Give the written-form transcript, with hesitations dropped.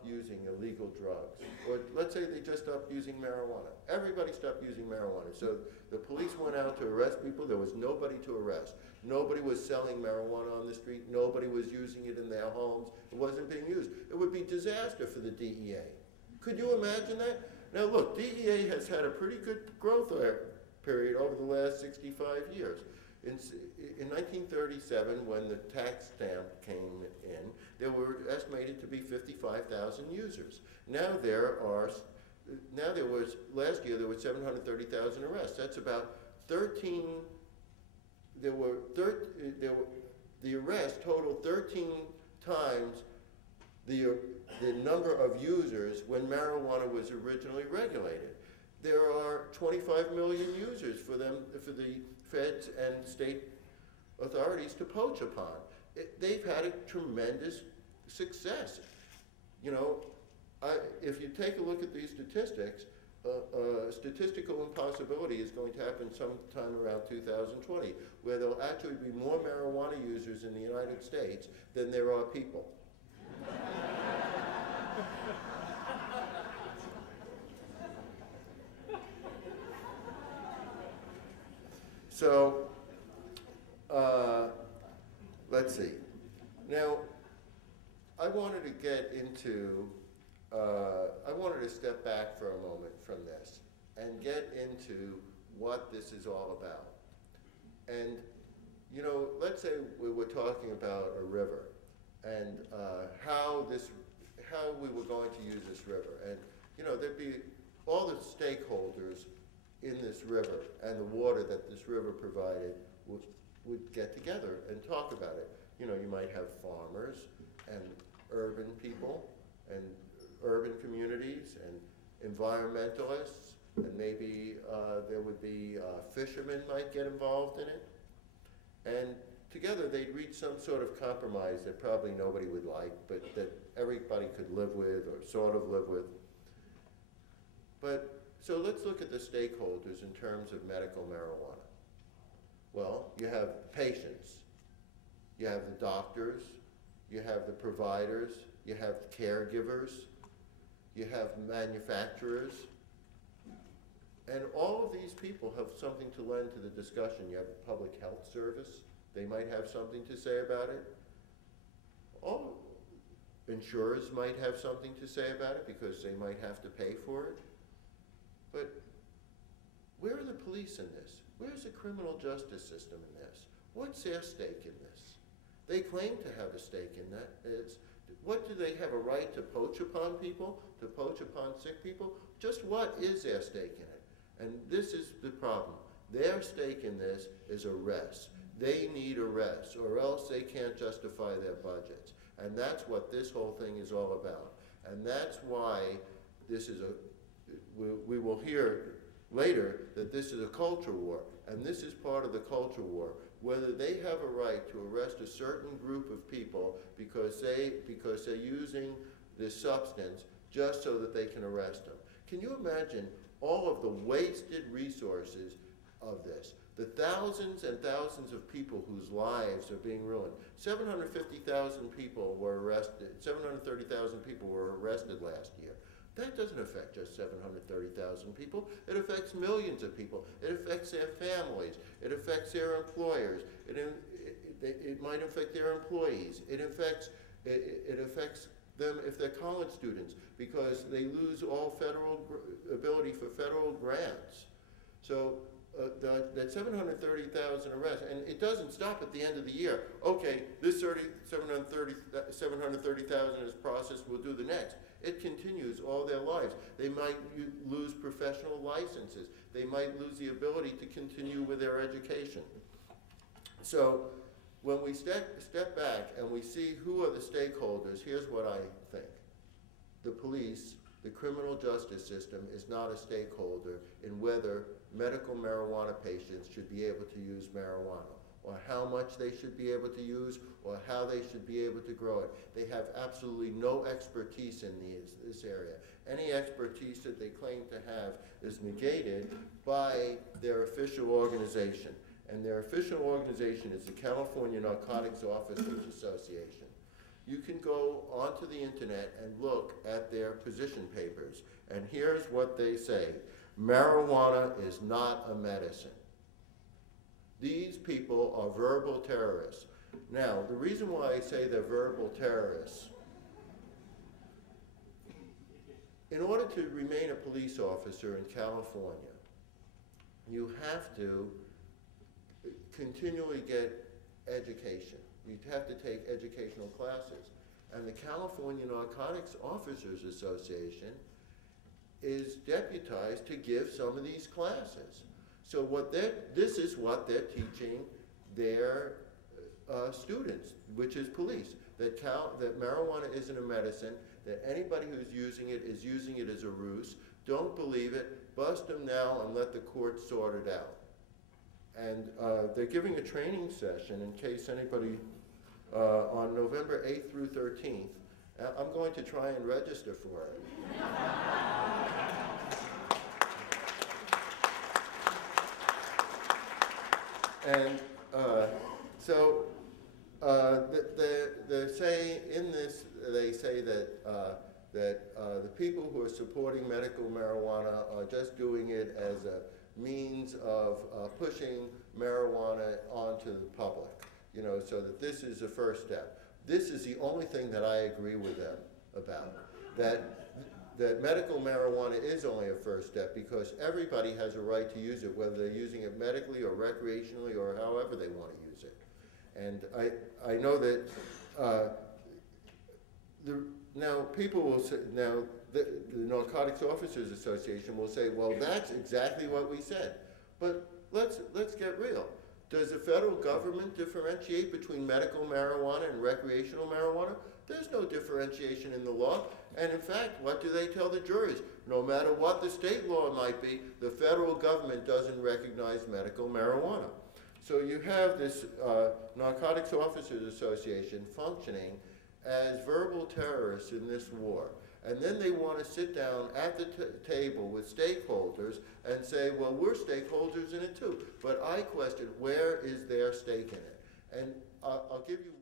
stopped using illegal drugs, or let's say they just stopped using marijuana. Everybody stopped using marijuana. So the police went out to arrest people. There was nobody to arrest. Nobody was selling marijuana on the street. Nobody was using it in their homes. It wasn't being used. It would be disaster for the DEA. Could you imagine that? Now look, DEA has had a pretty good growth period over the last 65 years. In 1937, when the tax stamp came in, there were estimated to be 55,000 users. Last year there were 730,000 arrests. That's about 13, the arrests totaled 13 times the number of users when marijuana was originally regulated. There are 25 million users for the feds and state authorities to poach upon. They've had a tremendous success. You know, if you take a look at these statistics, statistical impossibility is going to happen sometime around 2020, where there'll actually be more marijuana users in the United States than there are people. So, let's see. Now, I wanted to step back for a moment from this and get into what this is all about. And, you know, let's say we were talking about a river and how we were going to use this river. And, you know, there'd be all the stakeholders in this river and the water that this river provided would get together and talk about it. You know, you might have farmers and urban people and urban communities and environmentalists, and maybe there would be fishermen might get involved in it. And together they'd reach some sort of compromise that probably nobody would like, but that everybody could live with or sort of live with. So let's look at the stakeholders in terms of medical marijuana. Well, you have patients, you have the doctors, you have the providers, you have caregivers, you have manufacturers, and all of these people have something to lend to the discussion. You have the public health service, they might have something to say about it. All insurers might have something to say about it because they might have to pay for it. But where are the police in this? Where's the criminal justice system in this? What's their stake in this? They claim to have a stake in that. What do they have a right to poach upon people, to poach upon sick people? Just what is their stake in it? And this is the problem. Their stake in this is arrests. They need arrests, or else they can't justify their budgets. And that's what this whole thing is all about. And that's why this is we will hear later that this is a culture war, and this is part of the culture war, whether they have a right to arrest a certain group of people because they're using this substance just so that they can arrest them. Can you imagine all of the wasted resources of this? The thousands and thousands of people whose lives are being ruined. 750,000 people were arrested, 730,000 people were arrested last year. That doesn't affect just 730,000 people. It affects millions of people. It affects their families. It affects their employers. It might affect their employees. It affects them if they're college students because they lose all federal ability for federal grants. So that 730,000 arrests, and it doesn't stop at the end of the year. Okay, this 730,000 is processed, we'll do the next. It continues all their lives. They might lose professional licenses. They might lose the ability to continue with their education. So when we step back and we see who are the stakeholders, here's what I think. The police, the criminal justice system is not a stakeholder in whether medical marijuana patients should be able to use marijuana, or how much they should be able to use, or how they should be able to grow it. They have absolutely no expertise in this area. Any expertise that they claim to have is negated by their official organization. And their official organization is the California Narcotics Officers Association. You can go onto the internet and look at their position papers. And here's what they say. Marijuana is not a medicine. These people are verbal terrorists. Now, the reason why I say they're verbal terrorists, in order to remain a police officer in California, you have to continually get education. You have to take educational classes. And the California Narcotics Officers Association is deputized to give some of these classes. So this is what they're teaching their students, which is police, that marijuana isn't a medicine, that anybody who's using it is using it as a ruse. Don't believe it. Bust them now and let the court sort it out. And they're giving a training session in case anybody, on November 8th through 13th. I'm going to try and register for it. And so they say in this, they say that the people who are supporting medical marijuana are just doing it as a means of pushing marijuana onto the public, you know, so that this is the first step. This is the only thing that I agree with them about, that medical marijuana is only a first step because everybody has a right to use it, whether they're using it medically or recreationally or however they want to use it. And I know that now people will say, now the Narcotics Officers Association will say, well, that's exactly what we said. But let's get real. Does the federal government differentiate between medical marijuana and recreational marijuana? There's no differentiation in the law. And in fact, what do they tell the juries? No matter what the state law might be, the federal government doesn't recognize medical marijuana. So you have this Narcotics Officers Association functioning as verbal terrorists in this war. And then they want to sit down at the table with stakeholders and say, well, we're stakeholders in it too. But I question, where is their stake in it? And I'll give you